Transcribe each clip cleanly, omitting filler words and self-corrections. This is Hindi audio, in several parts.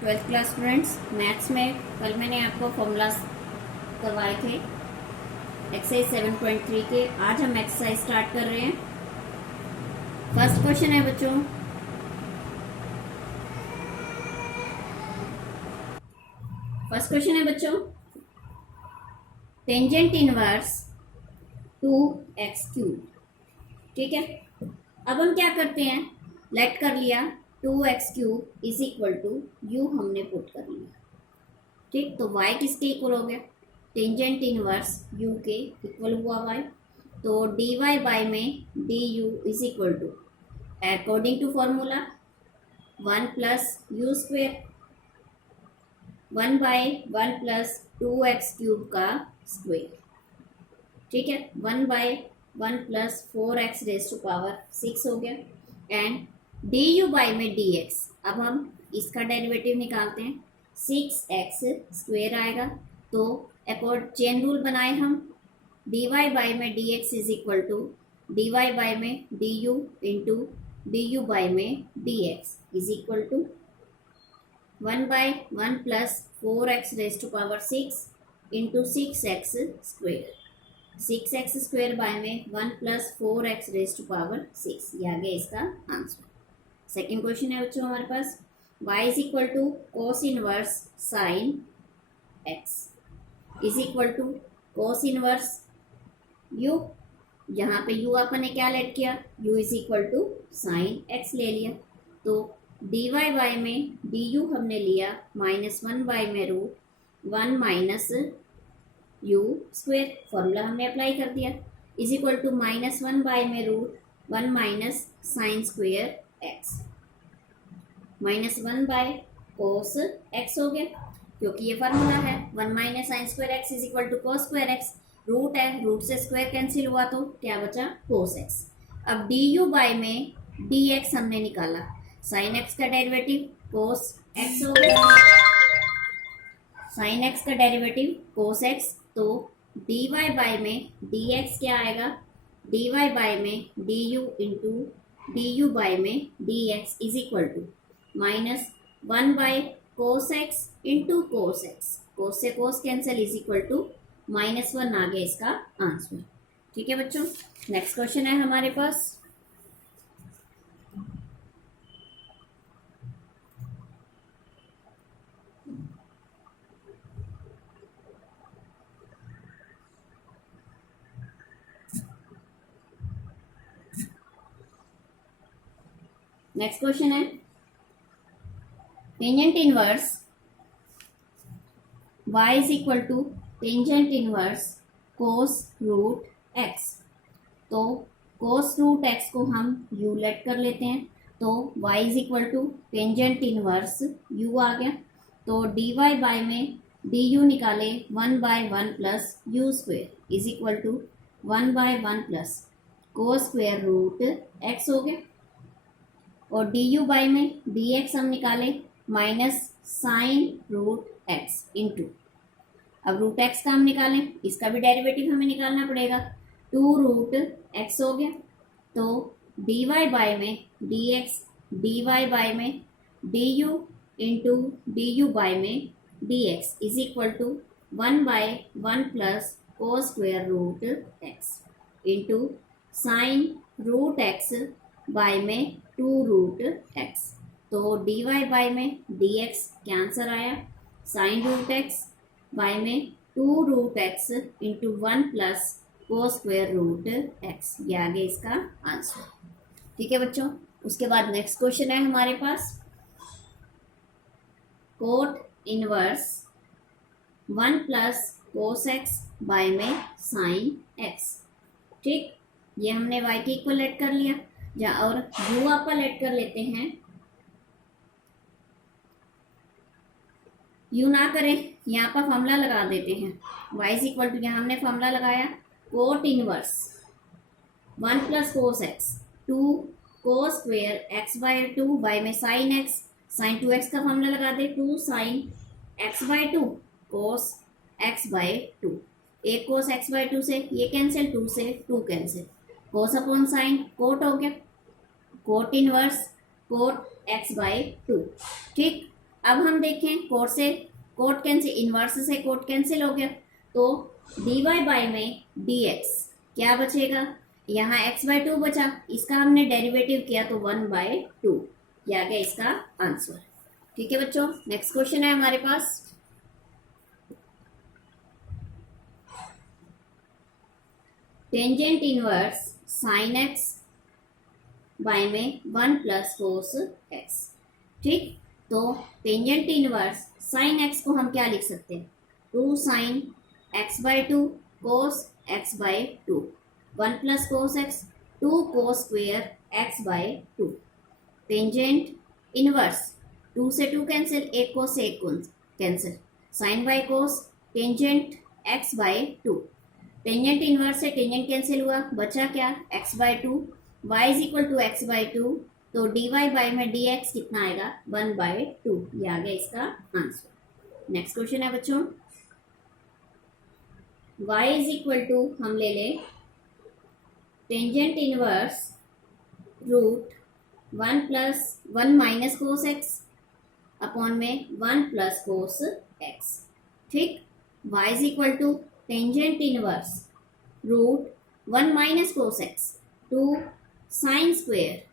ट्वेल्थ क्लास स्टूडेंट्स, मैथ्स में कल मैंने आपको फॉर्मूलाज करवाए थे एक्सरसाइज 7.3 के। आज हम एक्सरसाइज स्टार्ट कर रहे हैं। फर्स्ट क्वेश्चन है बच्चों, टेंजेंट इनवर्स 2x क्यूब। ठीक है, अब हम क्या करते हैं, लेट कर लिया 2x cube is equal to u हमने पुट कर लिया। ठीक, तो y किसके इक्वल हो गया, टेंजेंट इनवर्स u के इक्वल हुआ y, तो dy बाय में du is equal to according to formula 1 plus u square 1 by 1 plus 2x cube का स्क्वेयर। ठीक है, 1 by 1 plus 4x raise to power 6 हो गया एंड du बाय में dx। अब हम इसका डेरिवेटिव निकालते हैं, 6x स्क्वेयर आएगा, तो अकॉर्ड चेन रूल बनाए हम, dy बाय में dx is equal to dy bye में du इंटू du बाय में dx is equal to 1 by 1 plus 4x raise to power 6 into 6x square, 6x square by में 1 plus 4x raise to power 6। ये आ गया इसका आंसर। सेकेंड क्वेश्चन है बच्चों हमारे पास, y is equal to cos inverse sine x is equal to cos inverse u। यहाँ पे u अपन ने क्या लेट किया, u is equal to sine x ले लिया, तो dy बाय में du हमने लिया -1 बाय में root 1 minus u square, formula हमने अप्लाई कर दिया, इज इक्वल टू -1 बाय में root 1 minus sine square x, -1 by cos x हो गया, क्योंकि ये फार्मूला है 1 minus sine square x is equal to cos square x, root है, रूट से स्क्वायर कैंसिल हुआ तो क्या बचा, कोस एक्स। अब du बाय में dx हमने निकाला, साइन x का डेरिवेटिव कोस x हो गया, साइन x का डेरिवेटिव कोस x, तो dy बाय में dx क्या आएगा, dy बाय में du इंटू du बाय में dx is equal to -1 by cos x into cos x, cos से cos cancel is equal to -1 आ गया इसका आंसर। ठीक है बच्चों, नेक्स्ट क्वेश्चन है हमारे पास, नेक्स्ट क्वेश्चन है tangent inverse y is equal to tangent inverse cos root x, तो कोस रूट x को हम u लेट कर लेते हैं, तो y is equal to tangent inverse u आ गया, तो dy बाय में du निकाले 1 by 1 plus u square is equal to 1 by 1 plus cos square root x हो गया, और du बाय में dx हम निकाले minus sine root x into, अब रूट x का हम निकालें, इसका भी डेरिवेटिव हमें निकालना पड़ेगा, 2 रूट x हो गया, तो dy बाय में dx, dy बाय में du इंटू du बाय में dx is equal to 1 by 1 plus cos square root x into sine root x by में 2 रूट x, तो dy बाय में dx क्या आंसर आया, साइन रूट x बाय में 2 root x into 1 plus cos square root x, ये आ गया इसका आंसर। ठीक है बच्चों, उसके बाद नेक्स्ट क्वेश्चन है हमारे पास, cot inverse 1 plus cos x by में साइन x। ठीक, ये हमने y के इक्वल लेट कर लिया, और u आप लेट कर लेते हैं, यू ना करें, यहाँ पर फॉर्मूला लगा देते हैं, y इज इक्वल टू, यहाँ हमने फॉर्मूला लगाया cot inverse 1 plus cos x 2 cos square x by 2 by में साइन x, साइन 2x का फॉर्मूला लगा दे, 2 sine x by 2 cos x by 2, एक कोस x बाय 2 से ये कैंसिल, 2 से 2 cancel, cos upon sine cot हो गया, cot inverse cot x by 2। ठीक, अब हम देखें कोट से कोट कैंसिल, इनवर्स से कोट कैंसिल हो गया, तो dy बाय में dx क्या बचेगा, यहाँ x/2 बचा, इसका हमने डेरिवेटिव किया तो 1/2, ये आ गया इसका आंसर। ठीक है बच्चों, नेक्स्ट क्वेश्चन है हमारे पास। Tangent inverse sine x by में 1 प्लस कोस x। ठीक, तो टेंजेंट इनवर्स साइन x को हम क्या लिख सकते हैं, 2 sine x/2 cos x/2, 1 plus cos x, 2 cos square x/2। Tangent inverse 2 से 2 कैंसिल, 1 कोस से 1 cancel, sine by cos, tangent x/2, tangent inverse से टेंजेंट कैंसिल हुआ, बचा क्या x/2, y is equal to x/2, तो dy बाय में dx कितना आएगा 1/2, ये आ गया इसका आंसर। नेक्स्ट क्वेश्चन है बच्चों, y इज इक्वल टू हम ले लें tangent inverse root 1 minus cos x upon में 1 प्लस कोस x। ठीक, y is equal to tangent inverse root 1 minus cos x 2 sine square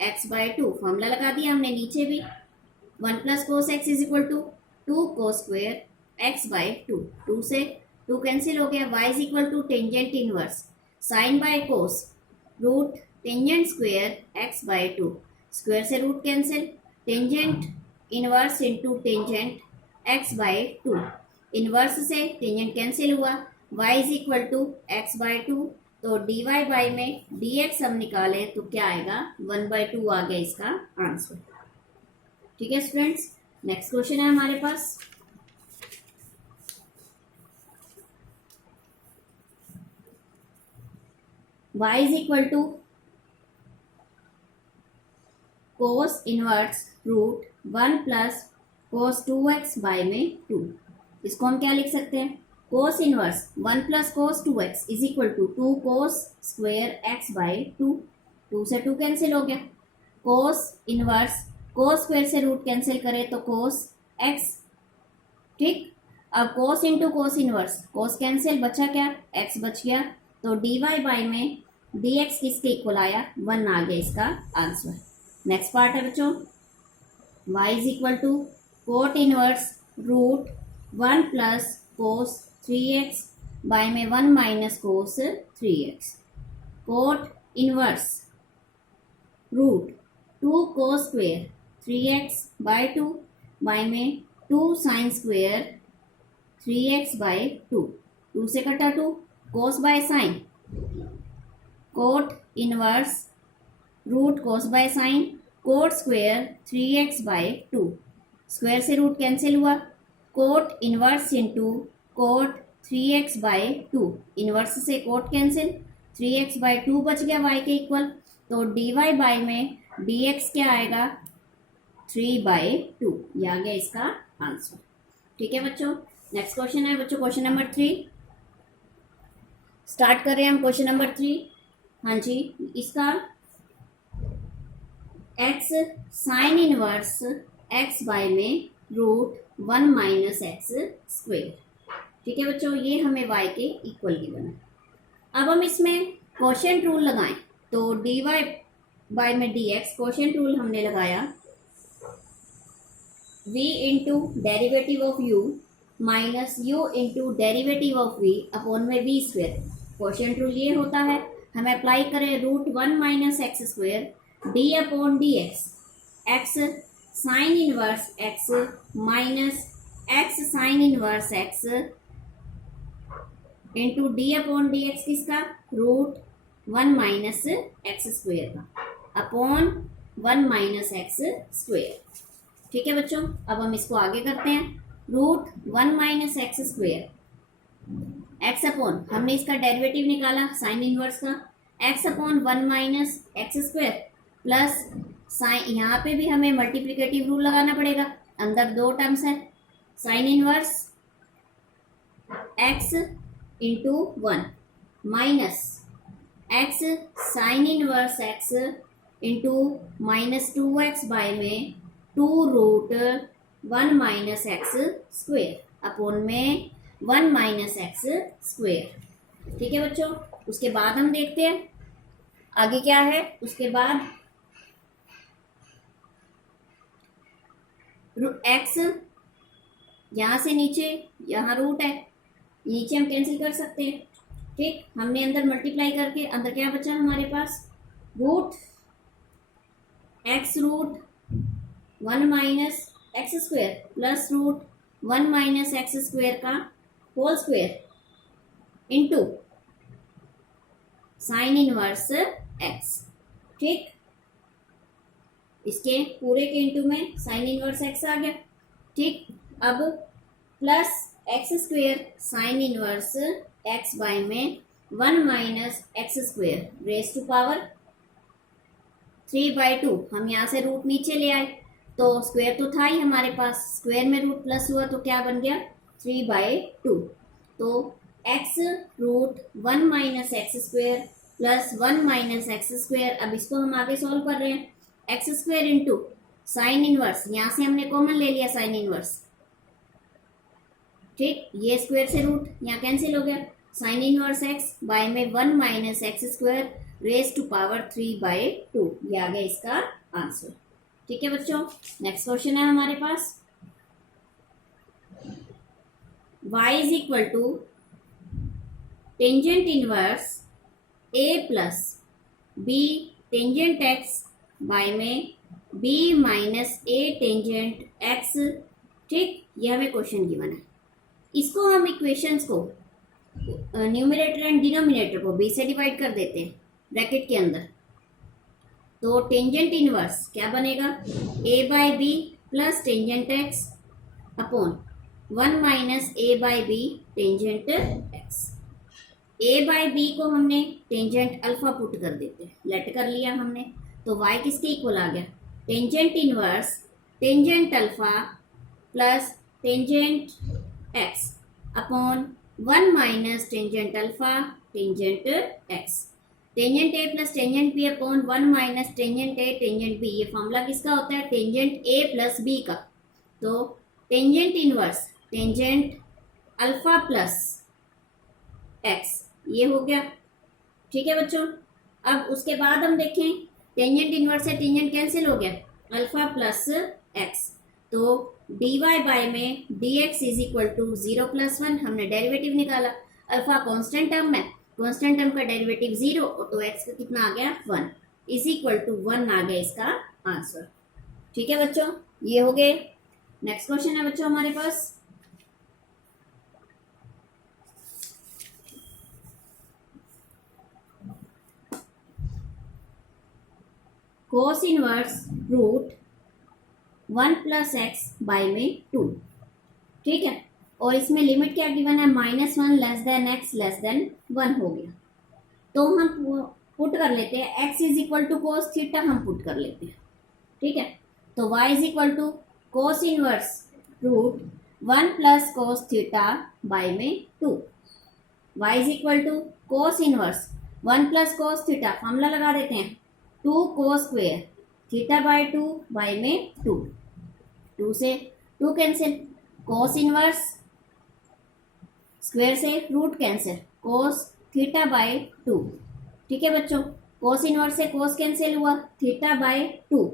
x/2, formula लगा दिया हमने नीचे भी, 1 plus cos x is equal to 2 cos square x/2, 2 से 2 कैंसिल हो गया, y is equal to tangent inverse sine by cos root tangent square x/2, square से root cancel, tangent inverse into tangent x/2, inverse से टेंजेंट कैंसिल हुआ, y is equal to x/2, तो dy बाय में dx हम निकालें तो क्या आएगा 1/2, आ गया इसका आंसर। ठीक है स्टूडेंट्स, नेक्स्ट क्वेश्चन है हमारे पास। y is equal to cos inverse root 1 plus cos 2x bye में 2, इसको हम क्या लिख सकते हैं, cos inverse 1 plus cos 2x is equal to 2 cos square x/2, 2 से 2 कैंसिल हो गया, कोस इनवर्स कोस स्क्वेयर से रूट कैंसिल करें तो कोस x। ठीक, अब cos into cos inverse, cos cancel, बचा क्या x बच गया, तो dy बाय में dx किसके इक्वल आया 1, आ गया इसका आंसर। नेक्स्ट पार्ट है बच्चों, y is equal to cot inverse root 1 plus cos 3x by में 1 minus cos 3x, cot inverse root 2 cos square 3x/2 by में 2 साइन स्क्वेयर 3x/2, 2 से कटा 2, cos by sine, cot inverse root cos by sine cot square 3x/2, square से रूट कैंसिल हुआ, cot inverse into cot 3x/2, inverse से कोट कैंसिल, 3x/2 बच गया y के इक्वल, तो dy बाय में dx क्या आएगा 3/2, ये आ गया इसका आंसर। ठीक है बच्चों, नेक्स्ट क्वेश्चन है बच्चों क्वेश्चन नंबर 3, स्टार्ट कर रहे हैं हम क्वेश्चन नंबर 3। हाँ जी, इसका x sine inverse x by में रूट 1 माइनस एक्स स्क्वेयर। ठीक है बच्चों, ये हमें y के इक्वल गिवन है। अब हम इसमें क्वोशिएंट रूल लगाएं, तो dy बाय में dx क्वोशिएंट रूल हमने लगाया v into derivative of u minus u into derivative of v upon में v स्क्वेयर। क्वोशिएंट रूल ये होता है, हमें अप्लाई करें root 1 minus x square d upon d x sine inverse x minus x sine inverse x into d upon d x किसका, रूट 1 माइनस एक्स स्क्वेयर का अपॉन 1 माइनस एक्स स्क्वेयर। ठीक है बच्चों, अब हम इसको आगे करते हैं, root 1 minus x square x upon, हमने इसका डेरिवेटिव निकाला साइन इनवर्स का, x upon 1 minus x square plus sine, यहाँ पे भी हमें मल्टीप्लिकेटिव रूल लगाना पड़ेगा, अंदर 2 टर्म्स है, sine inverse x into 1 minus x sine inverse x into minus 2x bye में 2 root 1 minus x square upon में 1 माइनस एक्स स्क्वेयर। ठीक है बच्चों, उसके बाद हम देखते हैं आगे क्या है। उसके बाद एक्स यहाँ से नीचे, यहाँ रूट है, नीचे हम कैंसिल कर सकते हैं। ठीक, हमने अंदर मल्टीप्लाई करके अंदर क्या बचा हमारे पास, root x root 1 minus x square plus root 1 minus x square का whole square into sine inverse x. ठीक, इसके पूरे के इंटू में साइन इनवर्स एक्स आ गया। ठीक, अब plus x square sine inverse x bye में 1 minus x square raise to power 3/2। हम यहाँ से रूट नीचे ले आए तो स्क्वायर तो था ही हमारे पास, स्क्वायर में रूट प्लस हुआ तो क्या बन गया 3/2। तो x root 1 minus x square plus 1 minus x square. अब इसको हम आगे सॉल्व कर रहे हैं, x square into sine inverse, यहाँ से हमने कॉमन ले लिया साइन इनवर्स। ठीक, ये स्क्वायर से रूट यहाँ कैंसिल हो गया, साइन इनवर्स एक्स बाय में 1 minus x square raise to power 3/2। ये आ गया इसका आंसर। ठीक है बच्चों, नेक्स्ट क्वेश्चन है हमारे पास, y is equal to tangent inverse a plus b tangent x by में b minus a tangent x। ठीक, ये हमें क्वेश्चन गिवन है। इसको हम इक्वेशंस को न्यूमरेटर एंड डिनोमिनेटर को b से डिवाइड कर देते हैं ब्रैकेट के अंदर। तो टेंजेंट इनवर्स क्या बनेगा, a by b plus tangent x upon 1 minus a by b tangent x. a by b को हमने टेंजेंट अल्फा पुट कर देते हैं, लेट कर लिया हमने, तो y किसके इक्वल आ गया, tangent inverse tangent alpha plus tangent x upon 1 minus tangent alpha tangent x. Tangent A plus tangent B upon 1 minus tangent A tangent B. ये फॉर्मूला किसका होता है, टेंजेंट ए प्लस बी का। तो tangent inverse tangent alpha plus x, ये हो गया। ठीक है बच्चों, अब उसके बाद हम देखें, टेंजेंट इनवर्स से टेंजेंट कैंसिल हो गया, अल्फा प्लस एक्स। तो dy बाय में dx is equal to 0 plus 1, हमने डेरिवेटिव निकाला, अल्फा कांस्टेंट टर्म है, कांस्टेंट टर्म का डेरिवेटिव 0, तो x का कितना आ गया 1 इज इक्वल टू 1 आ गया इसका आंसर। ठीक है बच्चों, ये हो गए। नेक्स्ट क्वेश्चन है बच्चों हमारे पास, cos inverse root 1 plus x bye में 2। ठीक है, और इसमें लिमिट क्या गिवन है, -1 less than x less than 1 हो गया। तो हम पुट कर लेते हैं x is equal to cos theta, हम पुट कर लेते हैं। ठीक है, तो y is equal to cos inverse root 1 plus cos theta by में 2। y is equal to cos inverse 1 plus cos theta, formula लगा देते हैं, 2 cos square theta by 2 by में 2, 2 से 2 कैंसिल, कोस इनवर्स स्क्वायर से root cancel, cos theta by 2। ठीक है बच्चों, कोस इनवर्स से कोस कैंसिल हुआ, थीटा बाय 2।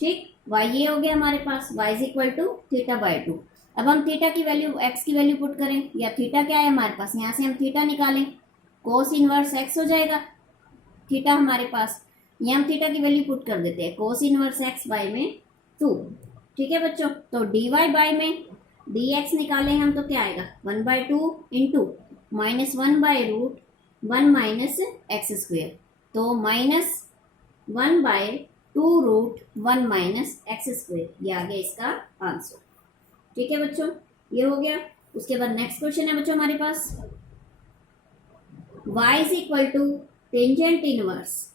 ठीक, y ये हो गया हमारे पास, y is equal to theta by 2। अब हम थीटा की वैल्यू x की वैल्यू पुट करें, या थीटा क्या है हमारे पास, यहाँ से हम थीटा निकालें, कोस इनवर्स x हो जाएगा थीटा हमारे पास, ये हम थीटा की वैल्यू पुट कर देते हैं, कोस इनवर्स x बाय में 2। ठीक है बच्चों, तो dy बाय में dx निकालें हम तो क्या आएगा 1/2 into -1 by root 1 minus x square, तो -1/2 रूट 1 माइनस एक्स स्क्वेयर, ये आ गया इसका आंसर। ठीक है बच्चों, ये हो गया। उसके बाद नेक्स्ट क्वेश्चन है बच्चों हमारे पास, y is equal to tangent inverse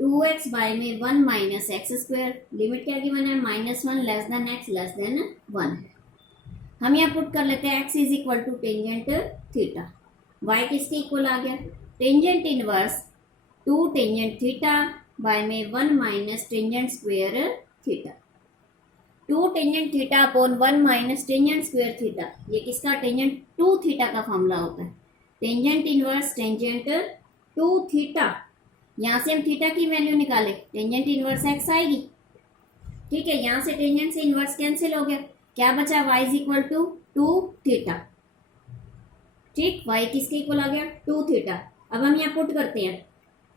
2x bye में 1 माइनस एक्स स्क्वेयर। लिमिट क्या गिवन है, -1 less than x less than 1। हम यहाँ पुट कर लेते हैं x is equal to tangent theta, y किसके इक्वल आ गया, tangent inverse 2 tangent theta by में 1 minus tangent square theta. 2 tangent theta upon 1 minus tangent square theta, ये किसका, टेंजेंट 2 थीटा का फॉर्मूला होता है। टेंजेंट इनवर्स टेंजेंट 2 थीटा, यहाँ से हम थीटा की वैल्यू निकाले, टेंजेंट इनवर्स एक्स आएगी, ठीक है। यहाँ से टेंजेंट से इनवर्स कैंसिल हो गया, क्या बचा, y is equal to 2 theta, ठीक। y किसके इक्वल आ गया, 2 थीटा। अब हम यहाँ पुट करते हैं,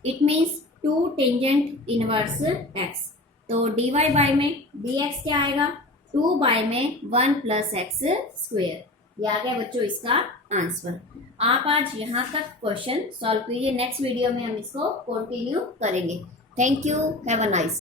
it means 2 tangent inverse x, तो dy बाय में dx क्या आएगा, 2 बाय में 1 प्लस एक्स स्क्वेयर, ये आ गया बच्चों इसका आंसर। आप आज यहाँ तक क्वेश्चन सॉल्व कीजिए, नेक्स्ट वीडियो में हम इसको कंटिन्यू करेंगे। Thank you, have a nice.